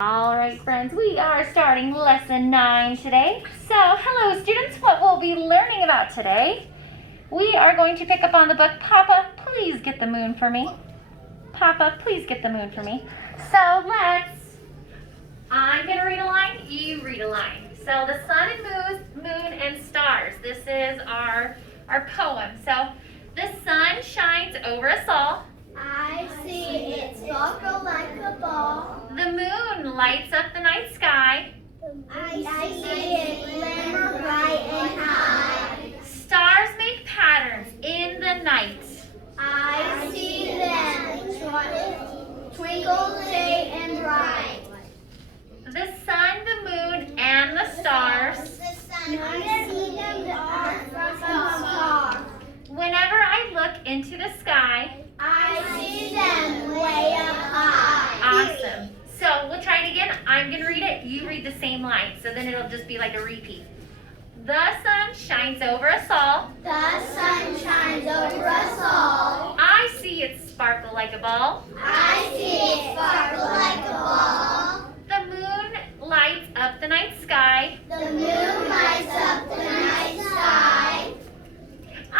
All right, friends, we are starting lesson 9 today. So, hello, students. What we'll be learning about today, we are going to pick up on the book, Papa, Please Get the Moon for Me. Papa, please get the moon for me. So, I'm going to read a line, you read a line. So, the sun and moon and stars. This is our poem. So, the sun shines over us all. I see it sparkle like a ball. The moon lights up the night sky. I see it glimmer bright and high. Stars make patterns in the night. I see them twinkle day and bright. The sun, the moon, and the stars. I see them from afar. Whenever I look into the sky. I see them way up high. Awesome. So we'll try it again. I'm going to read it. You read the same line. So then it'll just be like a repeat. The sun shines over us all. The sun shines over us all. I see it sparkle like a ball. I see it sparkle like a ball. The moon lights up the night sky. The moon lights up the night sky.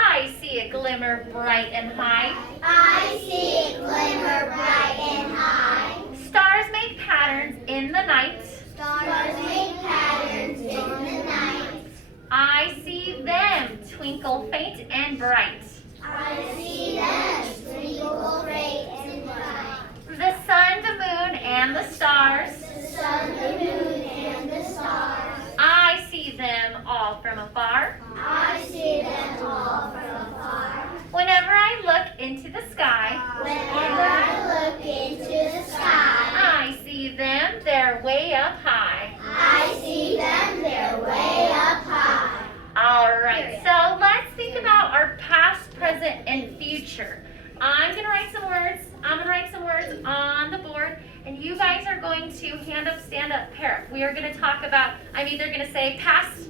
I see it glimmer bright and high. I see it glimmer bright and high. Stars make patterns in the night. Stars make patterns in the night. I see them twinkle faint and bright. I see them twinkle bright and bright. The sun, the moon, and the stars. The sun, the moon, and the stars. I see them all from afar. I see them all from afar. Whenever I look into the sky. Whenever I look into the sky. I see them, they're way up high. I see them, they're way up high. All right, so let's think about our past, present, and future. I'm going to write some words. I'm going to write some words on the board, and you guys are going to hand up, stand up, pair up. We are going to talk about, I'm either going to say past,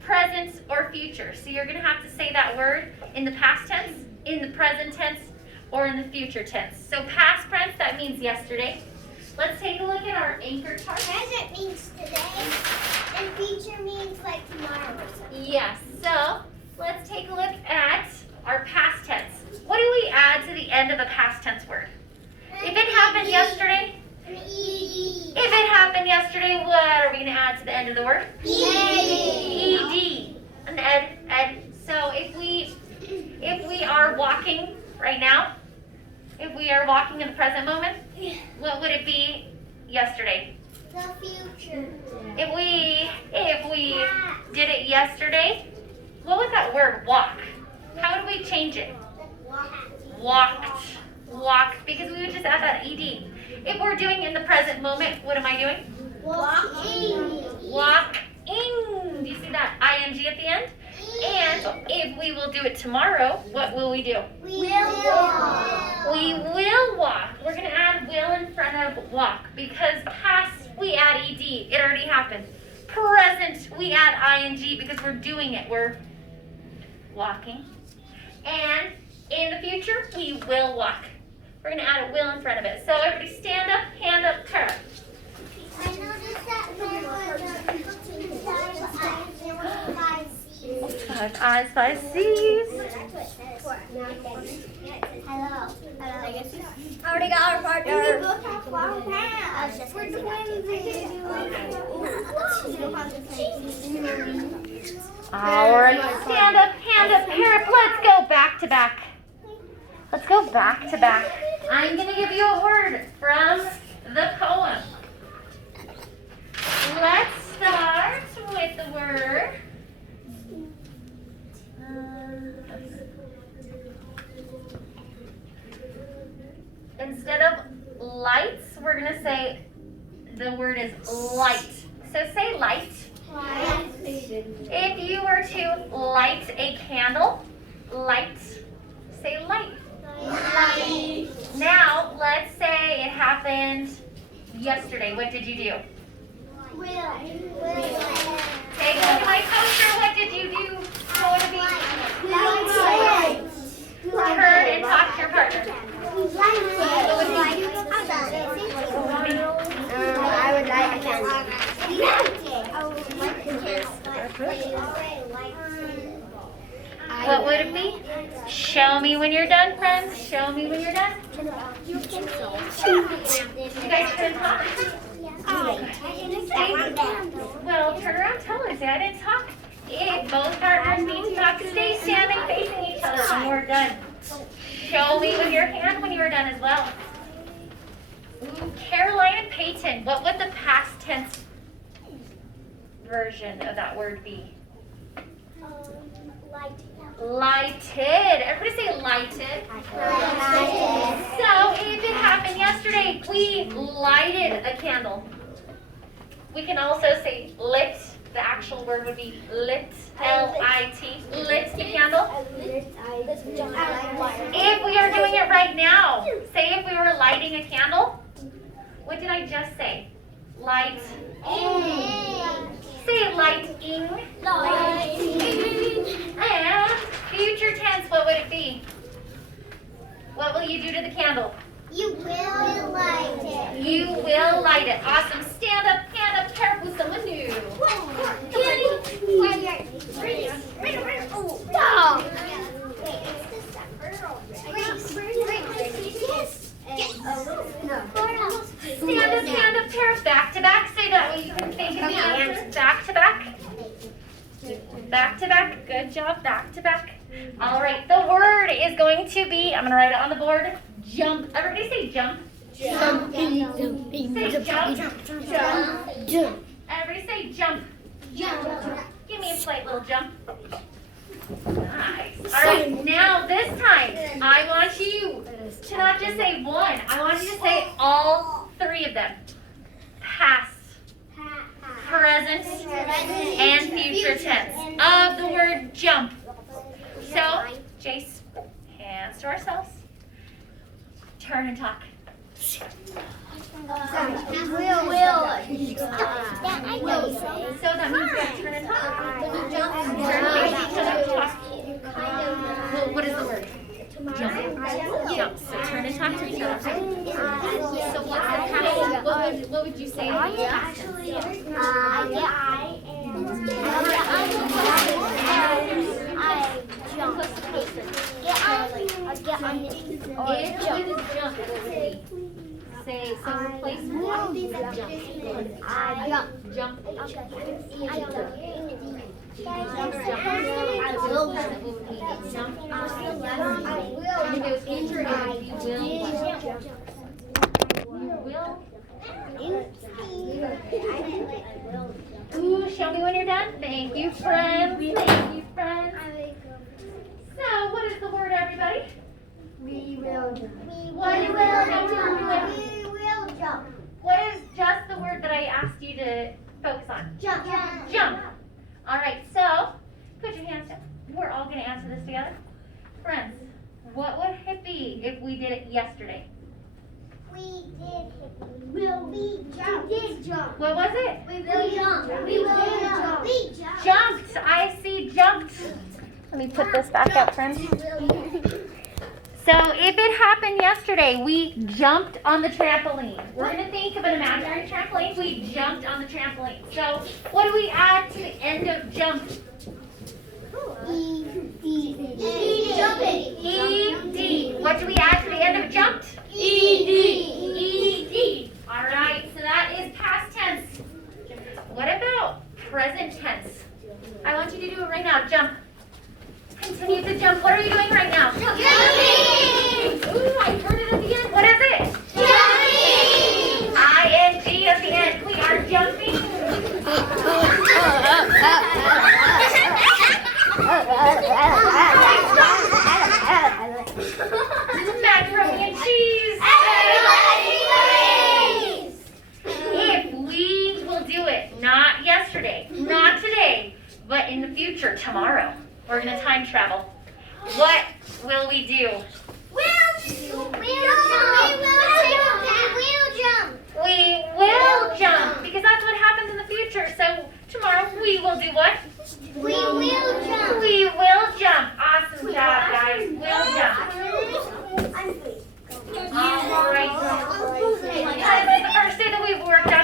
present, or future. So you're going to have to say that word in the past tense, in the present tense, or in the future tense. So past tense, that means yesterday. Let's take a look at our anchor chart. Present means today, and future means like tomorrow or something. Yes, so let's take a look at our past tense. What do we add to the end of a past tense word? If it happened yesterday, An ED. if it happened yesterday, what are we going to add to the end of the word? ED. An ed. So if we are walking right now, if we are walking in the present moment, what would it be yesterday? The future. If we did it yesterday, what was that word, walk? How do we change it? Walked, because we would just add that ed. If we're doing in the present moment, what am I doing? Walking. Walking. Do you see that ing at the end? And if we will do it tomorrow, what will we do? We will walk. We will walk. We're going to add will in front of walk because past, we add ed. It already happened. Present, we add ing because we're doing it. We're walking. And in the future, we will walk. We're going to add a will in front of it. So everybody stand up, hand up, curl. I noticed that there was 5 eyes, 5 C's. Hello. I already got our partner. We both have flower pants. We're twins. All right, stand up, hand up, pair up. Let's go back to back. Let's go back to back. I'm going to give you a word from the poem. Let's start with the word. Instead of lights, we're going to say the word is light. So say light. If you were to light a candle, light, say light. Now, let's say it happened yesterday. What did you do? Take a look at my poster. What did you do? What would it be? Turn and talk to your partner. What would you do? I would like a candle. What would it be? Show me when you're done, friends. Show me when you're done. You guys couldn't talk? Well, turn around, tell us. I didn't talk. If both partners need to talk, stay standing facing each other when we're done. Show me with your hand when you are done as well. Ooh, Caroline and Peyton, what would the past tense version of that word be? Lighted. Everybody say lighted. So if it happened yesterday, we lighted a candle. We can also say lit. The actual word would be lit. L-I-T. Lit the candle. If we are doing it right now, say if we were lighting a candle, what did I just say? Light. Say lighting. And future tense, what would it be? What will you do to the candle? You will light it. You will light it. Awesome. Stand up, hand up, pair up with someone new. Stand up, pair up, back to back. Say that way you can think of the answer. Back to back. Back to back. Good job. Back to back. All right. The word is going to be, I'm going to write it on the board. Jump. Everybody say jump. Jump. Say jump. Jump. Everybody say jump. Give me a slight little jump. Nice. All right. Now this time, I want you to not just say one. I want you to say all three of them. Past, present, and future tense of the word jump. So, Jace, hands to ourselves. Turn and talk. So that means we have to turn and talk. Turn and face each other and talk. Well, what is the word? Jump. Jump. So turn and talk to each other. So what's the past? What would you say? Get on the Or jump. Jump. Say, so replace walk with jump. Jump. Ooh, show me when you're done. Thank you, friends. Thank you, friends. So, what is the word, everybody? We will jump. What is the word that we're doing? We will jump. What is just the word that I asked you to focus on? Jump. Jump. All right, so put your hands down. We're all going to answer this together. Friends, what would it be if we did it yesterday? We did jump. What was it? We will jump. We jump. Jumped. I see jumped. Let me put this back up, friends. So if it happened yesterday, we jumped on the trampoline. We're going to think of an imaginary trampoline. We jumped on the trampoline. So what do we add to the end of jump? E-D. What do we add to the end of jumped? E-D. All right, so that is past tense. What about present tense? I want you to do it right now. Jump. Continue to jump. What are you doing right now? Jumping. Ooh, I heard it at the end. What is it? Jumping. I-N-G at the end. We are jumping. Macaroni and cheese. If we will do it, not yesterday, not today, but in the future, tomorrow, we're going to time travel. What will we do? We'll jump. We will jump, because that's what happens in the future. So tomorrow we will do what? We will jump. We will jump. Awesome job, guys. We'll jump. All right. This is the first day that we've worked on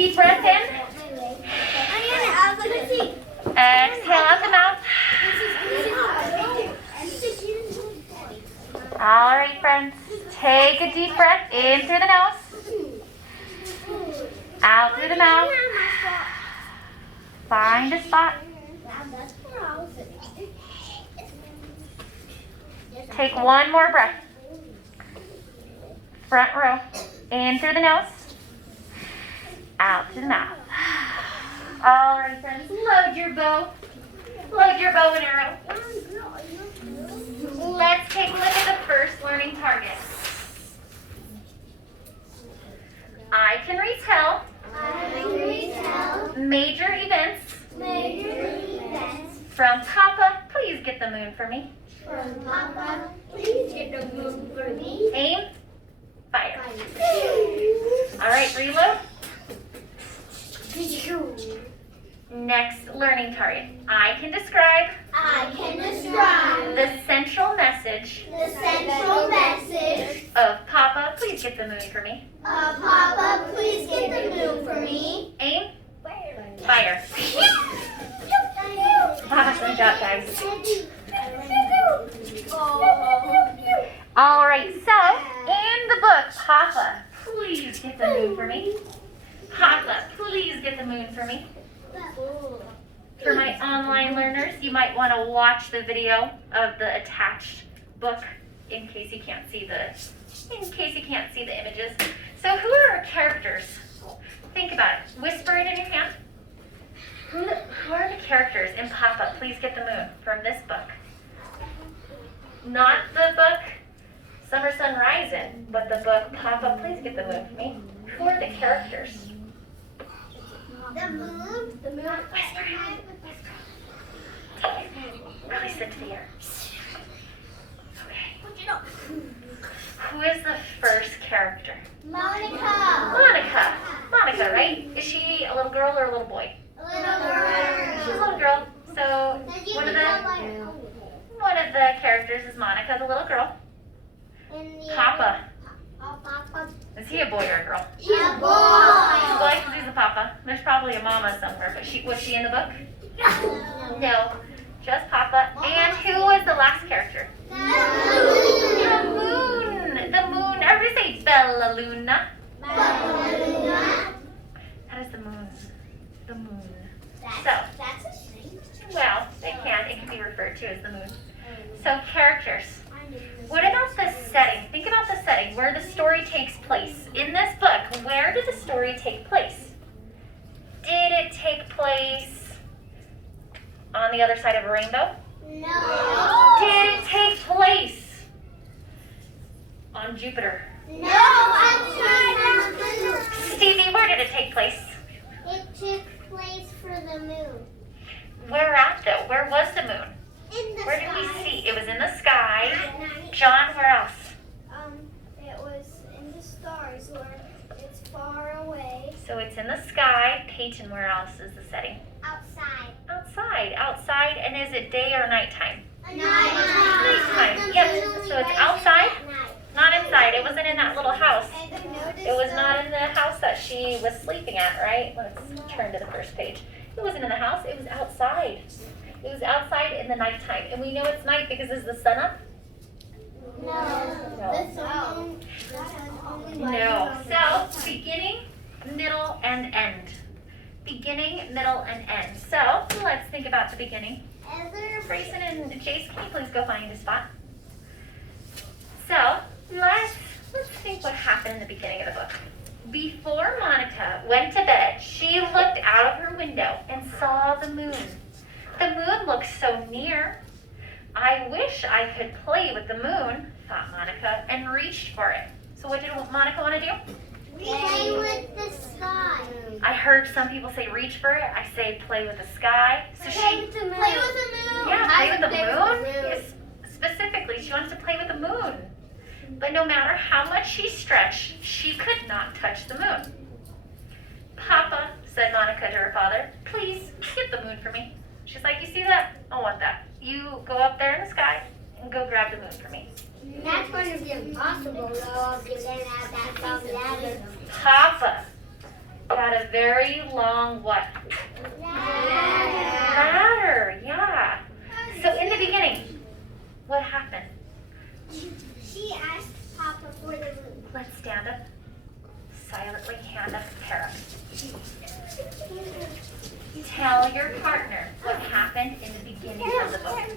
deep breath in. Exhale out the mouth. All right, friends. Take a deep breath in through the nose. Out through the mouth. Find a spot. Take one more breath. Front row. In through the nose. Out through the mouth. All right, friends. Load your bow. Load your bow and arrow. Let's take a look at the first learning target. I can retell major events from Papa. Please get the moon for me. Aim. Fire. All right, reload. Next learning target. I can describe the central message of Papa. Please get the moon for me. Aim. Fire. Awesome job, guys. All right, so in the book, Papa, please get the moon for me. Papa, please get the moon for me. For my online learners, you might want to watch the video of the attached book in case you can't see the images. So who are our characters? Think about it. Whisper it in your hand. Who are the characters in Papa, Please Get the Moon from this book? Not the book Summer Sun Rising, but the book Papa, Please Get the Moon for me. Who are the characters? The moon. Whisper it. Release it to the air. Okay. Who is the first character? Monica, Monica, right? Is she a little girl or a little boy? She's a little girl. So one of the characters is Monica, the little girl. Papa. Is he a boy or a girl? He's a He's a boy. boy because he's a papa. There's probably a mama somewhere, but was she in the book? No, just Papa. And who was the last character? The moon. The moon. Everybody say Bella Luna. That is the moon. The moon. That's a thing. Well, it can be referred to as the moon. So characters. What about the setting? Think about the setting, where the story takes place. In this book, where did the story take place? Did it take place on the other side of a rainbow? No. Did it take place on Jupiter? No, I'm sorry. Stevie, where did it take place? It took place for the moon. Where at though? Where was the moon? In the Where did we sky. see? It was in the sky. At night. John, where else? It was in the stars where it's far away. So it's in the sky. Peyton, where else is the setting? Outside. Outside, and is it day or nighttime? Nighttime. Yep, so it's outside, not inside. It wasn't in that little house. It was not in the house that she was sleeping at, right? Let's turn to the first page. It wasn't in the house, it was outside. It was outside in the nighttime. And we know it's night because is the sun up? No. So, beginning, middle, and end. Beginning, middle, and end. So, let's think about the beginning. Grayson and Jace, can you please go find a spot? So, let's think what happened in the beginning of the book. Before Monica went to bed, she looked out of her window and saw the moon. The moon looked so near. I wish I could play with the moon, thought Monica, and reached for it. So what did Monica want to do? Play with the sky. I heard some people say reach for it. I say play with the sky. So Play with the moon. Yeah, play with the moon. Yes, specifically, she wants to play with the moon. But no matter how much she stretched, she could not touch the moon. Papa, said Monica to her father, please get the moon for me. She's like, you see that? I want that. You go up there in the sky and go grab the moon for me. That's going to be impossible, though, if you didn't have that from ladder. Papa got had a very long what? Ladder, yeah. So in the beginning, what happened? She asked Papa for the moon. Let's stand up. Silently hand up the parrot. Tell your partner what happened in the beginning of the book.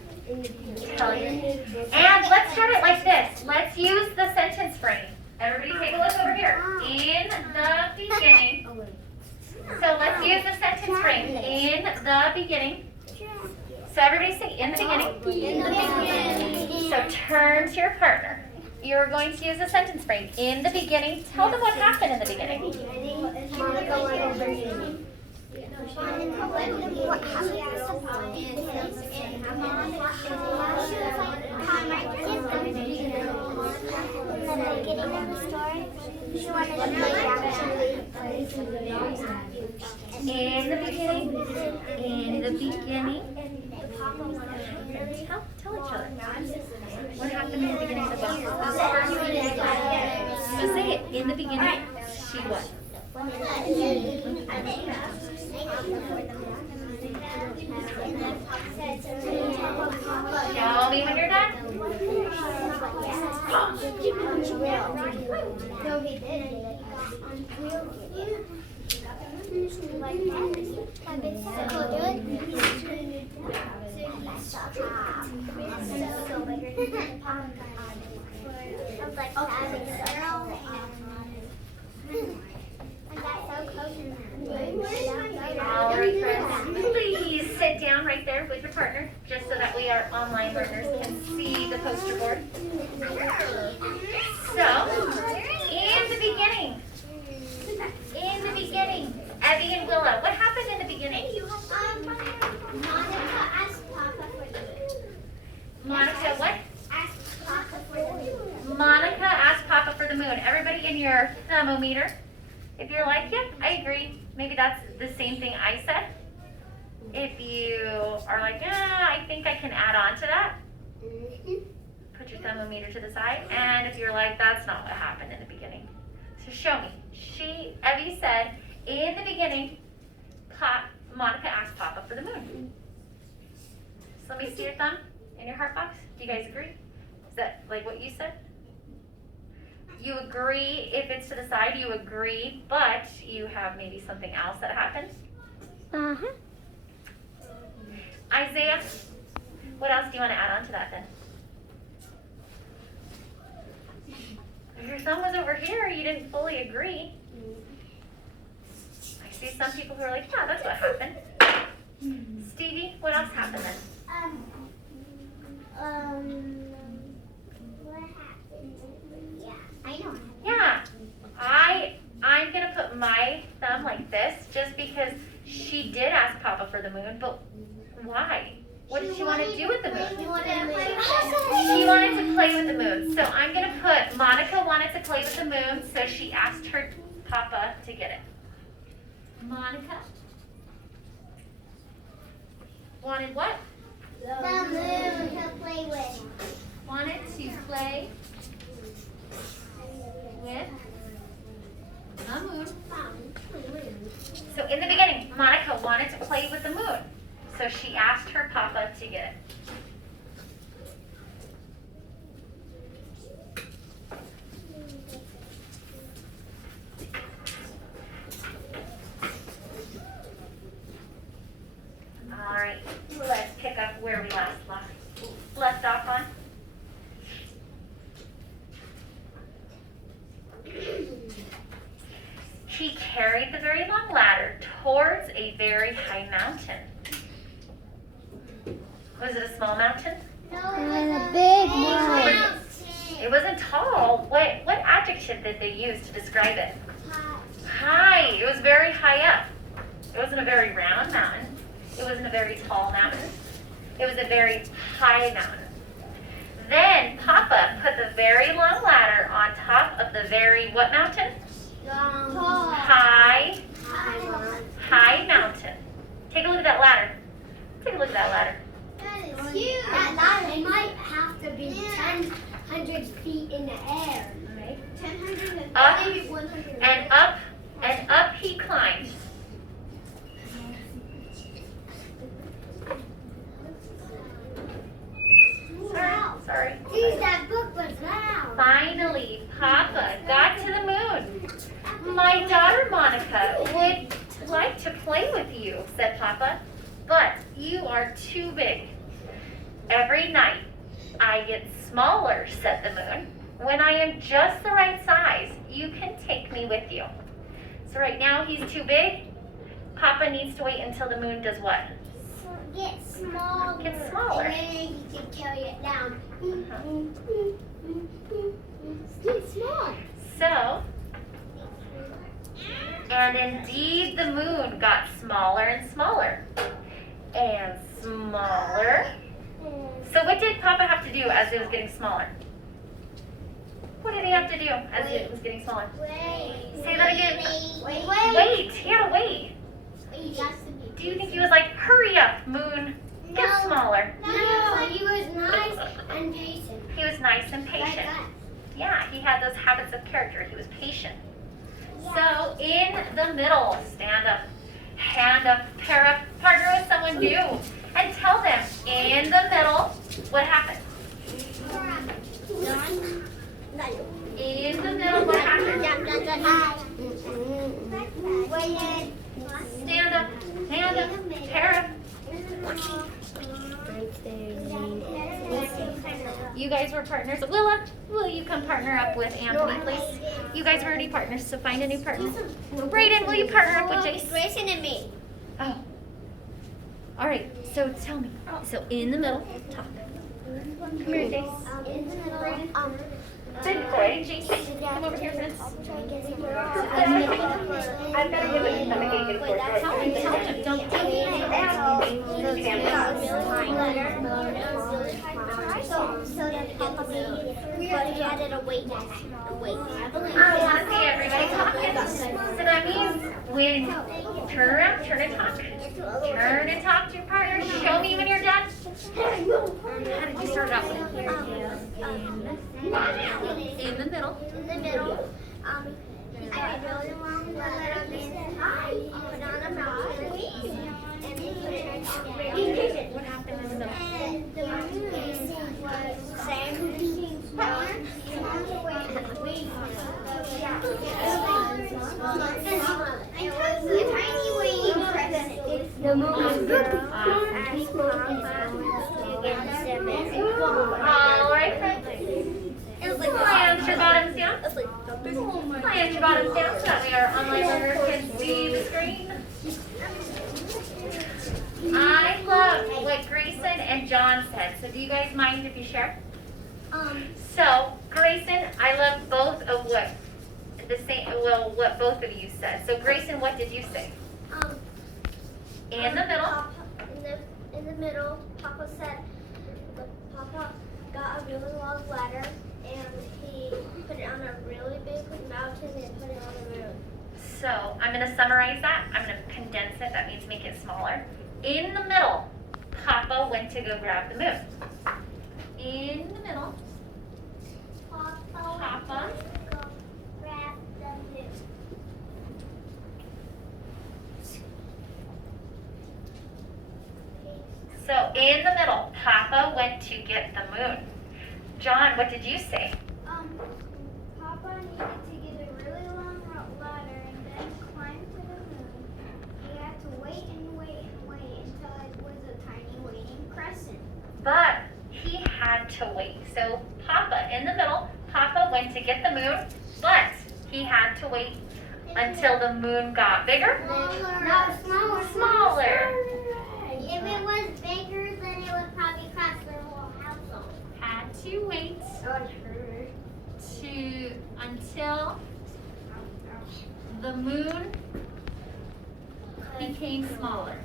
Tell your, and let's start it like this. Let's use the sentence frame. Everybody take a look over here. In the beginning. So let's use the sentence frame. In the beginning. So everybody say in the beginning. In the beginning. So turn to your partner. You're going to use a sentence frame. In the beginning, tell them what happened in the beginning. Monica went over here. What In the beginning. In the beginning. Tell each other. What happened in the beginning of the book? So say it. In the beginning, she what? Show me when you're done. No, he didn't. All right, friends, please sit down right there with your partner, just so that we, our online learners, can see the poster board. So, in the beginning, Evie and Willow, what happened in the beginning? Monica asked Papa for the moon. Monica, what? Asked Papa for the moon. Monica asked Papa for the moon. Everybody in your thermometer, if you're like, yep, I agree. Maybe that's the same thing I said. If you are like, I think I can add on to that, put your thermometer to the side. And if you're like, that's not what happened in the beginning. So show me. Evie said, in the beginning, Monica asked Papa for the moon. So let me see your thumb in your heart box. Do you guys agree? Is that like what you said? You agree if it's to the side, you agree, but you have maybe something else that happened? Isaiah, what else do you want to add on to that then? Your thumb was over here, you didn't fully agree. I see some people who are like, yeah, that's what happened. Stevie, what else happened then? What happened? Yeah, I know. Yeah, I'm going to put my thumb like this just because she did ask Papa for the moon, but why? What did she want to do with the moon? She wanted to play She wanted to play with the moon. So I'm going to put Monica wanted to play with the moon, so she asked her Papa to get it. Monica wanted what? the moon to play with. Wanted to play with the moon. So in the beginning, Monica wanted to play with the moon. So she asked her Papa to get it. All right, let's pick up where we left off on. He carried the very long ladder towards a very high mountain. Was it a small mountain? No, it was a big mountain. It wasn't tall. What adjective did they use to describe it? High. It was very high up. It wasn't a very round mountain. It wasn't a very tall mountain. It was a very high mountain. Then Papa put the very long ladder on top of the very what mountain? High mountain. Take a look at that ladder. Take a look at that ladder. That is huge. That ladder might have to be 100 feet in the air. Right. 100 Up maybe 100. and up he climbed. finally, Papa got to the moon. My daughter Monica would like to play with you, said Papa, but you are too big. Every night I get smaller, said the moon. When I am just the right size, you can take me with you. So right now he's too big. Papa needs to wait until the moon does what? Get smaller. Get smaller. And then you can carry it down. Get smaller. So, and indeed the moon got smaller and smaller. And smaller. So what did Papa have to do as it was getting smaller? What did he have to do as it was getting smaller? Wait. Say that again. Wait. Wait, he had to wait. Do you think he was like, hurry up, moon, get smaller? No, he was nice and patient. He was nice and patient. Like us. Yeah, he had those habits of character. He was patient. So in the middle, stand up, hand up, pair up, partner with someone new, and tell them in the middle what happened. In the middle, what happened? Stand up, hand up, pair up. You guys were partners. Willa, will you come partner up with Anthony, please? You guys were already partners, so find a new partner. Brayden, will you partner up with Jace? Grayson and me. Oh. All right, so tell me. So in the middle, talk. Come here, Jace. In the middle. Good boy, Jace. Come over here, friends. I've got to give it a bacon for it. Tell him, don't tell So that Papa but he added a wait. I want to see everybody talking. So that means when turn around, turn and talk. Turn and talk to your partner. Show me when you're done. How did you start out with? In the middle. In the middle. He got a really long letter in high. He put on a mountain. And he put it on the What happened in the middle? And the mountain was same. The moon All right, friends. Plant your bottoms down. Plant your bottoms down so that way our online learners can see the screen. I love what Grayson and John said. So do you guys mind if you share? So Grayson, I love both of what what both of you said. So Grayson, what did you say? In the middle. In the middle, Papa said, Papa got a really long ladder and he put it on a really big mountain and put it on the moon. So I'm going to summarize that. I'm going to condense it. That means make it smaller. In the middle, Papa went to go grab the moon. In the middle, Papa go grab the moon. So in the middle, Papa went to get the moon. John, what did you say? Papa needed to get a really long ladder and then climb to the moon. He had to wait and wait and wait until it was a tiny waiting crescent. But he had to wait. So Papa, in the middle, Papa went to get the moon, but he had to wait until the moon got bigger. No, smaller. Smaller. If it was bigger, then it would probably cross the whole household. Had to wait until the moon became smaller.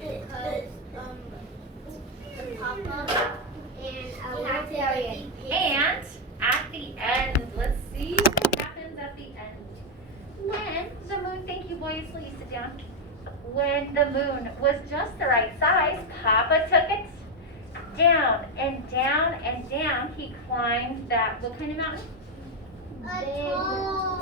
Because Papa and And at the end, let's see what happens at the end. When the moon, thank you boys, please sit down. When the moon was just the right size, Papa took it down and down and down. He climbed that, what kind of mountain? a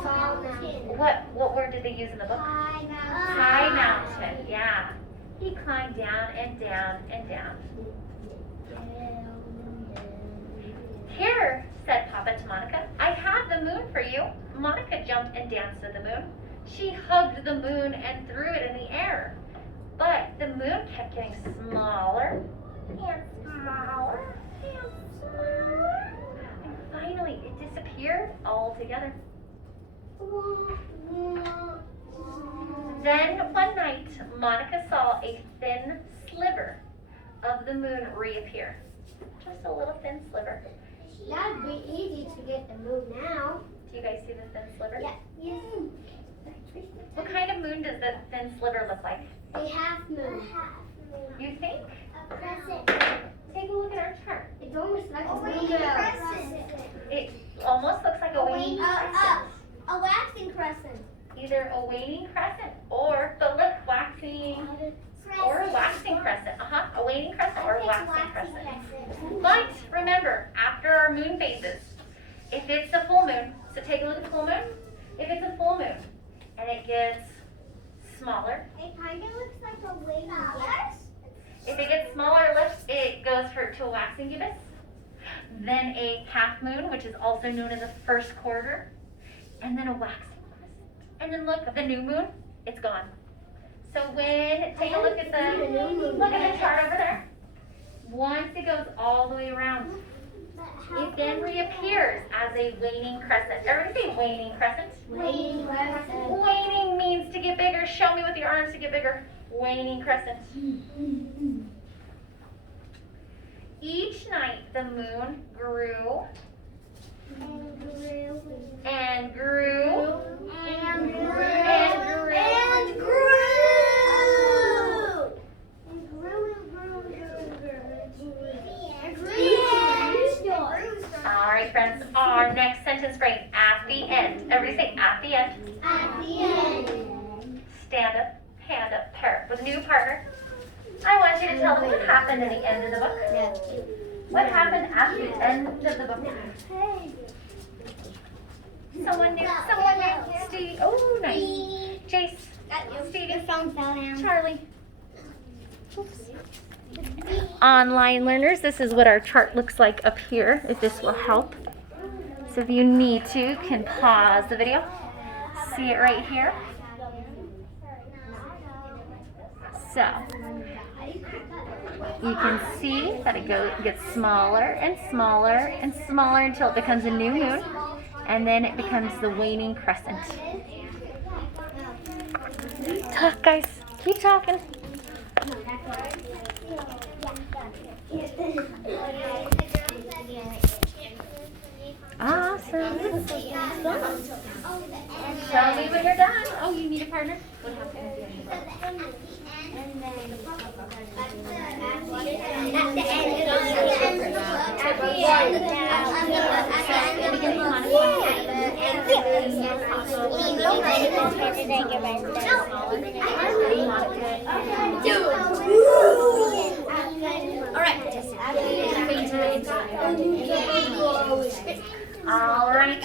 tall mountain. What word did they use in the book? High mountain, yeah. He climbed down and down and down. Here, said Papa to Monica, the moon for you. Monica jumped and danced with the moon. She hugged the moon and threw it in the air. But the moon kept getting smaller and smaller and smaller. And finally, it disappeared altogether. Then one night, Monica saw a thin sliver of the moon reappear. Just a little thin sliver. That'd be easy to get the moon now. Do you guys see the thin sliver? Yeah. Yes. What kind of moon does the thin sliver look like? A half moon. You think? A crescent. Take a look at our chart. It's almost like a waning crescent. It almost looks like a waning crescent. A waxing crescent. Either a waning crescent or, but look, waxing, or a waxing crescent. A waning crescent or a waxing crescent. But remember, after our moon phases, if it's a full moon, so take a look at the full moon. If it's a full moon and it gets smaller, It kind of looks like a wavy gibbous. if it gets smaller, it goes to a waxing gibbous. Then a half moon, which is also known as a first quarter, and then a waxing crescent. And then look, the new moon, it's gone. So take a look at the chart over there. Once it goes all the way around, it then reappears as a waning crescent. Everybody say waning crescent. Waning crescent. Waning means to get bigger. Show me with your arms to get bigger. Waning crescent. Each night the moon grew And grew. and grew And grew. and grew. And grew. And grew and grew and grew and grew and grew. All right, friends. Our next sentence frame, at the end. Everybody say at the end. At the end. Stand up, hand up, pair with a new partner. I want you to tell them what happened at the end of the book. What happened at the end of the book? Someone new. Stevie. Oh, nice. Jace. Stevie. phone fell down. Charlie. Online learners, this is what our chart looks like up here, if this will help. So if you need to, can pause the video. See it right here. So you can see that it gets smaller and smaller and smaller until it becomes a new moon, and then it becomes the waning crescent. Talk, guys. Keep talking. Awesome. Show me when you're done. Oh, you need a partner? What happened at the end? All right.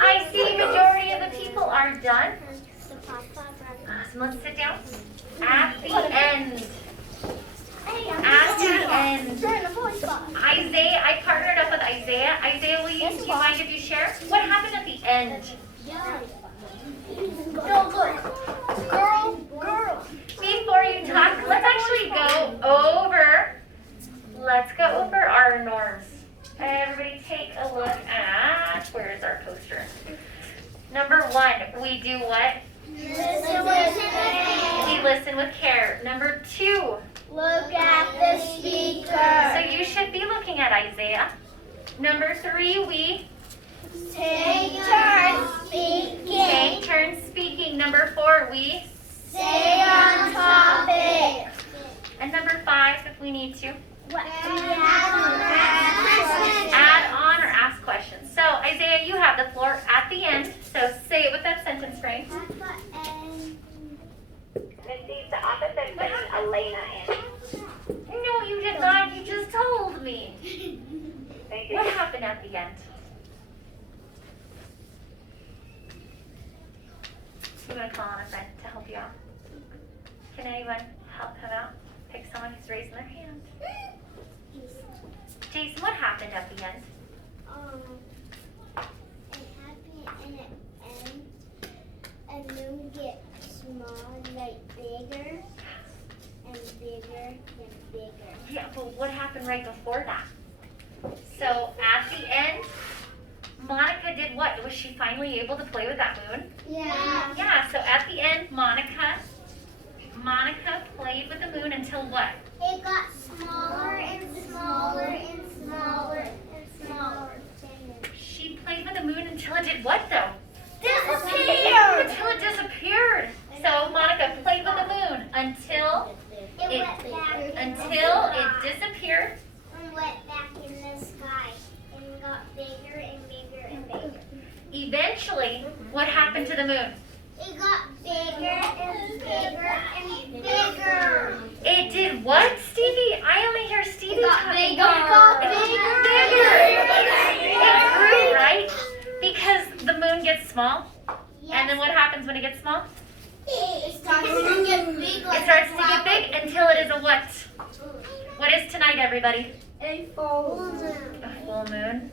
I see majority of the people are done. Awesome. Let's sit down. At the end. At the end. Isaiah, I partnered up with Isaiah. Isaiah, do you mind if you share? What happened at the end? Girl. Before you talk, let's actually let's go over our norms. Everybody take a look at, where's our poster? Number 1, we do what? We listen with care. Number 2, Look at the speaker. so you should be looking at Isaiah. Number 3, we Take turns take speaking. turns speaking. Number 4, we Stay on topic. and number 5, if we need to, Add add on or ask questions. So Isaiah, you have the floor at the end. So say it with that sentence frame. Received the opposite putting Elena in. No, you did not. You just told me. Thank you. What happened at the end? You want to call on a friend to help you out? Can anyone help him out? Pick someone who's raising their hand. Jason, what happened at the end? It happened and moon get small, like bigger and bigger and bigger. Yeah, but what happened right before that? So at the end, Monica did what? Was she finally able to play with that moon? Yeah. Yeah, so at the end, Monica played with the moon until what? It got smaller and smaller and smaller and smaller. She played with the moon until it did what though? Disappeared. Until it disappeared. So Monica played with the moon until It went back in the it disappeared. and went back in the sky and got bigger and bigger and bigger. Eventually, what happened to the moon? It got bigger and bigger and bigger. It did what, Stevie? I only hear Stevie talking. It got Bigger. It grew, right? Because the moon gets small. And then what happens when it gets small? It starts to get big. It starts to get big until it is a what? What is tonight, everybody? A full moon. A full moon.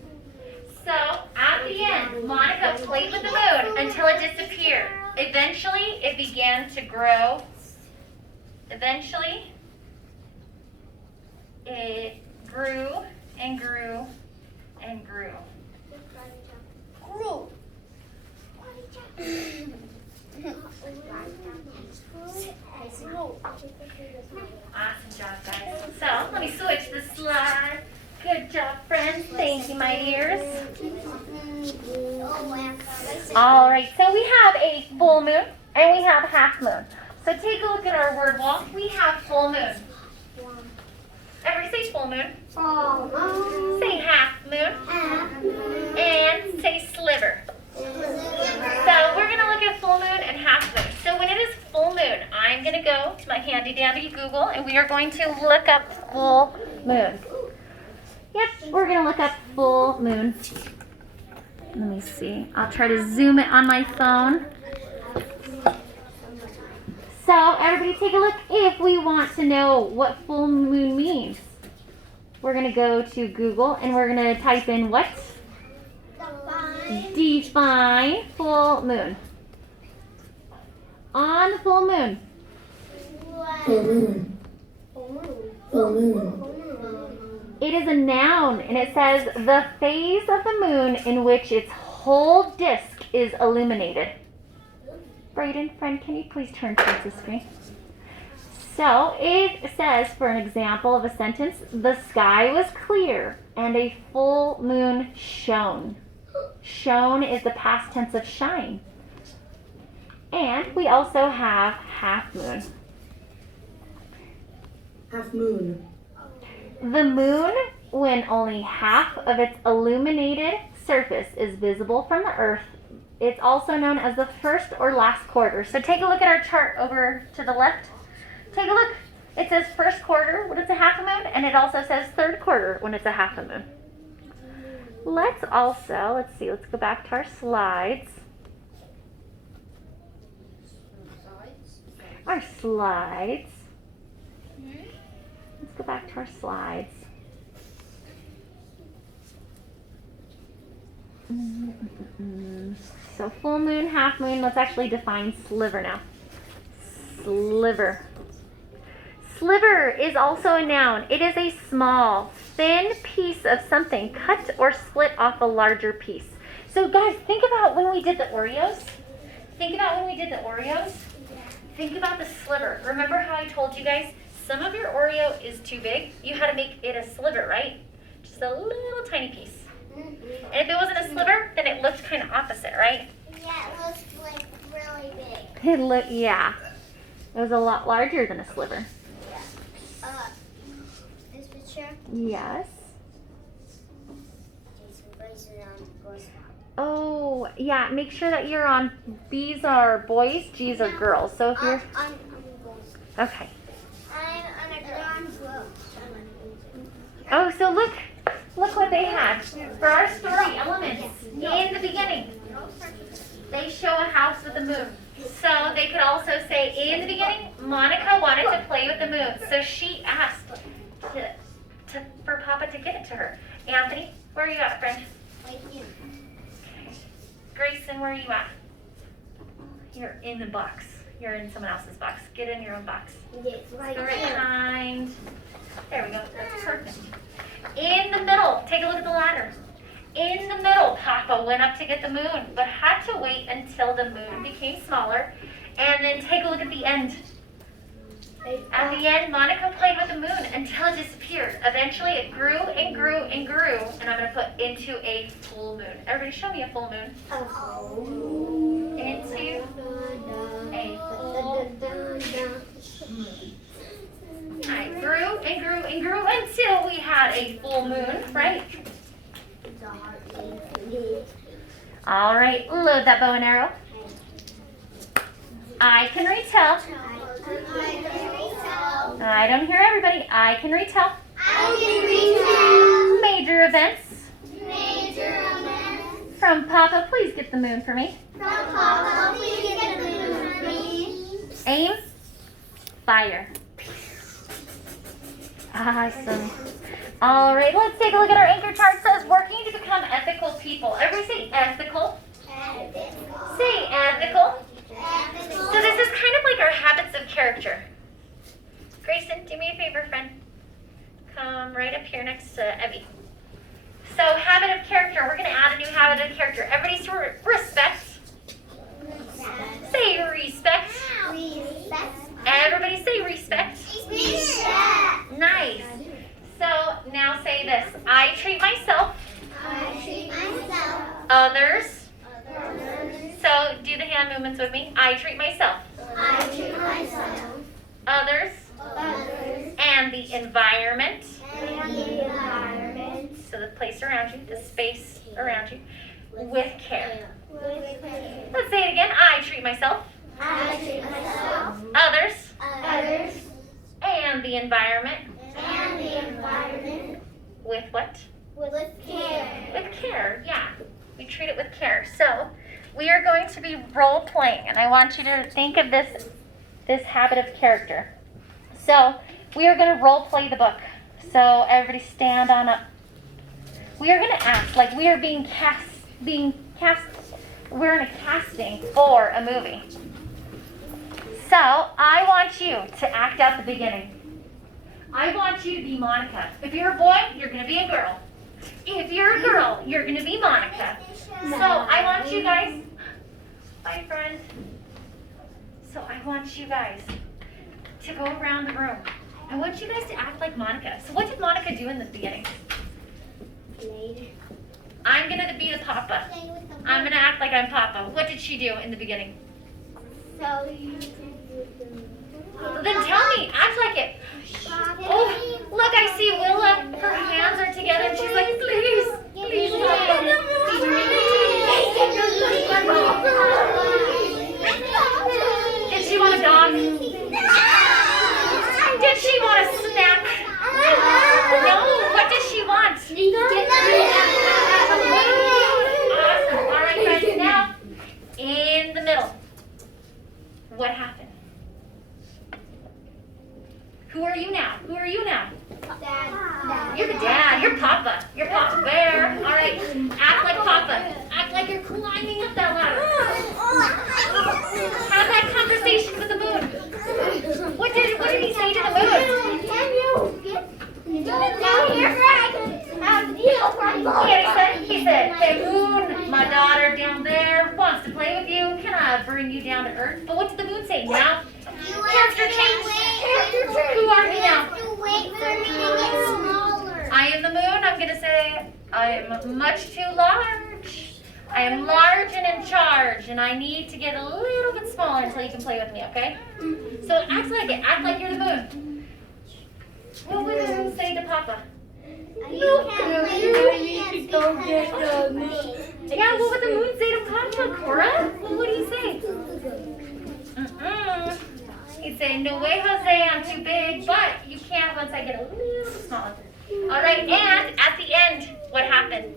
So, at the end, Monica played with the moon until it disappeared. Eventually, it began to grow. Eventually, it grew and grew and grew. Grew. Awesome job, guys. So, let me switch the slide. Good job, friends. Thank you, my dears. All right, so we have a full moon and we have a half moon. So take a look at our word wall. We have full moon. Everybody say full moon. Say half moon. And say sliver. So we're going to look at full moon and half moon. So when it is full moon, I'm going to go to my handy dandy Google and we are going to look up full moon. Yep, we're going to look up full moon. Let me see. I'll try to zoom it on my phone. So everybody take a look if we want to know what full moon means. We're going to go to Google and we're going to type in what? Define full moon. On the full moon. Full moon. Full moon. It is a noun and it says the phase of the moon in which its whole disk is illuminated. Brayden, friend, can you please turn towards the screen? So it says, for an example of a sentence, the sky was clear and a full moon shone. Shone is the past tense of shine. And we also have half moon. Half moon. The moon, when only half of its illuminated surface is visible from the earth, it's also known as the first or last quarter. So take a look at our chart over to the left. Take a look. It says first quarter when it's a half a moon, and it also says third quarter when it's a half a moon. Let's go back to our slides. Let's go back to our slides. So full moon, half moon, let's actually define sliver now. Sliver. Sliver is also a noun. It is a small, thin piece of something cut or split off a larger piece. So guys, think about when we did the Oreos. Think about the sliver. Remember how I told you guys, some of your Oreo is too big? You had to make it a sliver, right? Just a little tiny piece. And if it wasn't a sliver, then it looked kind of opposite, right? Yeah, it looks like really big. It was a lot larger than a sliver. This picture. Yes. Jason plays it on Girl Scout. Oh, yeah, make sure that you're on, B's are boys, G's are girls. So if you're, I'm Girl Scout. okay. I'm on a girl. Oh, so look what they had. For our story elements, in the beginning, they show a house with a moon. So they could also say, in the beginning, Monica wanted to play with the moon. So she asked for Papa to give it to her. Anthony, where are you at, friend? Wait, you. Grace Grayson, where are you at? You're in the box. You're in someone else's box. Get in your own box. Right Go right behind. There we go. That's perfect. In the middle, take a look at the ladder. In the middle, Papa went up to get the moon, but had to wait until the moon became smaller. And then take a look at the end. At the end, Monica played with the moon until it disappeared. Eventually, it grew and grew and grew, and I'm going to put into a full moon. Everybody show me a full moon. Into a full moon. I grew and grew and grew until we had a full moon, right? All right, load that bow and arrow. I can retell. I don't hear everybody. I can retell. Major events. From Papa, please get the moon for me. Aim. Fire. Awesome. All right, let's take a look at our anchor chart. It says working to become ethical people. Everybody say ethical. Say ethical. So this is kind of like our habits of character. Grayson, do me a favor, friend. Come right up here next to Evie. So habit of character. We're going to add a new habit of character. Everybody say respect. Say respect. Everybody say respect. Nice. So now say this. I treat myself. Others. So do the hand movements with me. I treat myself. Others. And the environment. So the place around you, the space around you, with care. Let's say it again. I treat myself. Others. And the environment. With what? With care. With care, yeah. We treat it with care. So we are going to be role playing, and I want you to think of this habit of character. So we are going to role play the book. So everybody stand on up. We are going to act like we are being cast. We're in a casting for a movie. So I want you to act out the beginning. I want you to be Monica. If you're a boy, you're going to be a girl. If you're a girl, you're going to be Monica. So I want you guys, bye friend. So I want you guys to go around the room. I want you guys to act like Monica. So what did Monica do in the beginning? I'm going to be the Papa. I'm going to act like I'm Papa. What did she do in the beginning? Then tell me, act like it. Oh, look, I see Willa. Her hands are together and she's like, please, please, Did she want a dog? Did she want a snack? No, what did she want? Awesome. All right, guys, now, in the middle. What happened? Who are you now? Who are you now? Dad. You're the dad. You're Papa. You're Papa Bear. All right. Act like Papa. Act like you're climbing up that ladder. Have that conversation with the moon. What did he say to the moon? He said, hey moon, my daughter down there wants to play with you. Can I bring you down to earth? But what did the moon say? Now, character change. Who are we now? I am the moon. I'm going to say I am much too large. I am large and in charge, and I need to get a little bit smaller until you can play with me, okay? So act like it. Act like you're the moon. What would the moon say to Papa? You need to go get the moon. Yeah, what would the moon say to Papa, Cora? What would he say? He'd say, no way, Jose, I'm too big, but you can once I get a little smaller. All right, and at the end, what happened?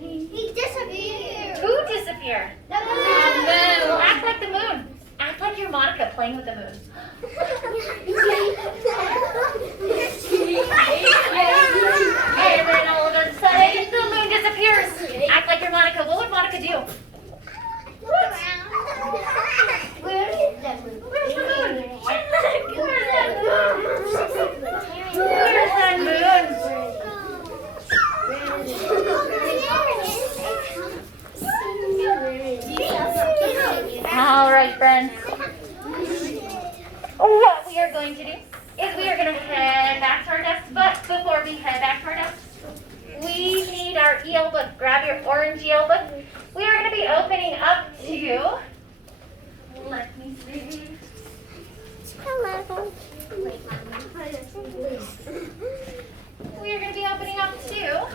He disappeared. Who disappeared? The moon. Act like the moon. Act like you're Monica playing with the moon. And then all of a sudden, the moon disappears. Act like you're Monica. What would Monica do? Where is that moon? Where's the moon? Where's All right, friends. What we are going to do is we are going to head back to our desk. But before we head back to our desk, we need our EL book. Grab your orange EL book. We are going to be opening up to, let me see. Hello. We are going to be opening up to,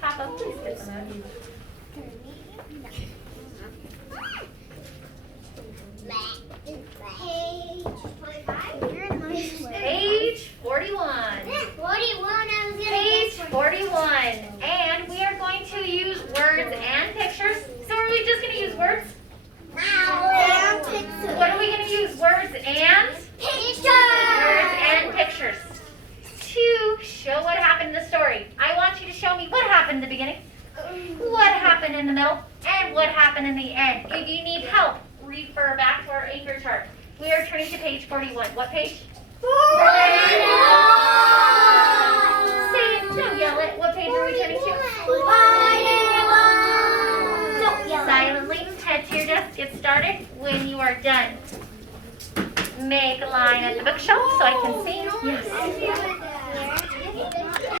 Papa, please get some. Page 41. 41, I was gonna Page guess 41. And we are going to use words and pictures. So are we just going to use words? What are we going to use? Words and? Words and pictures. To show what happened in the story. I want you to show me what happened in the beginning, what happened in the middle, and what happened in the end. If you need help, refer back to our anchor chart. We are turning to page 41. What page? Say it, don't yell it. What page are we turning to? Silently head to your desk. Get started when you are done. Make a line at the bookshelf so I can see. Yes.